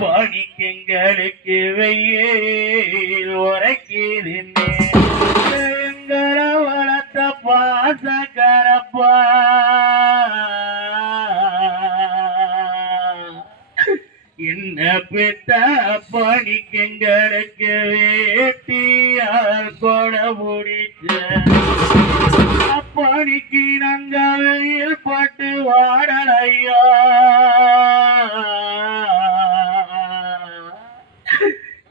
பணிக்கெங்களுக்கு வெயில் உரைக்கிறேன் எங்களை வளர்த்த பாசக்கரப்பா என்ன பெத்த பணிக்கெங்களுக்கு வேட்டியால் கொட முடிச்ச பணிக்கு நாங்க வெயில் பட்டு வாடலையா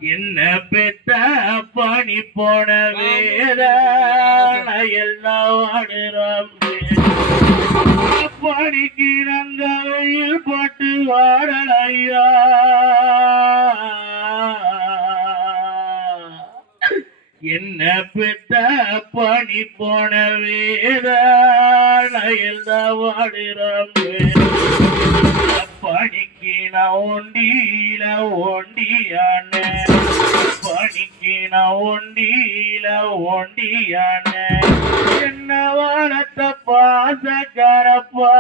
என்ன பெத்த பணி போன வேத எல்லாம் வாடுறோம் பணிக்கு நாங்க வெயில் பட்டு வாடலையா என்ன பெத்த பணி போன வேத எல்லாம் வாடுறோம் பணிக்கு நான் ஒண்டியில ஒண்டியான பணிக்கு நான் ஒண்டியில ஒண்டியான என்ன வளர்த்த பாசக்கரப்பா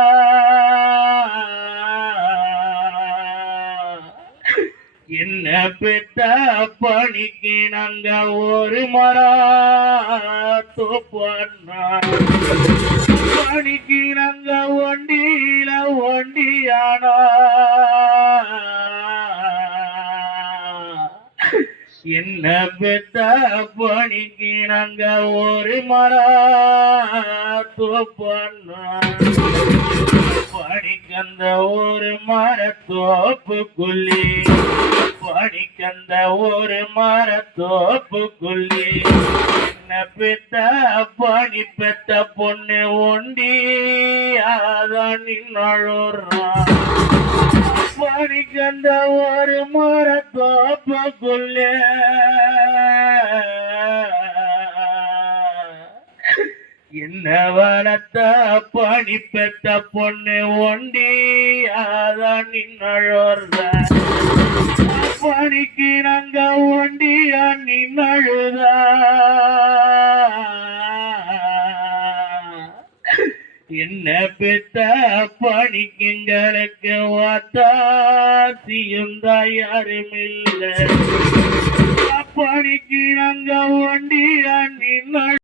என்ன பெத்த பணிக்கு நாங்க ஒரு மரத்தோப்பண்ணா பணிக்கு நாங்க ஒண்டியில ஒண்டியானா என்ன பெத்த பணிக்கு நாங்க ஒரு மரத்தோப்பண்ணா பணிக்கந்த ஒரு மரத்தோப்புக்குள்ளே பணிக்கந்த ஒரு மரத்தோப்புக்குள்ளே என்ன பெத்த பணி பெத்த பொண்ணு ஒண்டி அதான் நின்னழுறான் பணிக்கந்த ஒரு மரத்தோப்புக்குள்ளே என்ன வளர்த்த பணி பெத்த பொண்ணு ஒண்டி அதான் நின்னழுற பணிக்கு நாங்க ஒண்டியா நின்னழுத என்ன பெத்த பணிக்குங்களுக்கு வாத்தாசியும் யாருமில்லை பணிக்கு நாங்க ஒண்டியா நின்னழு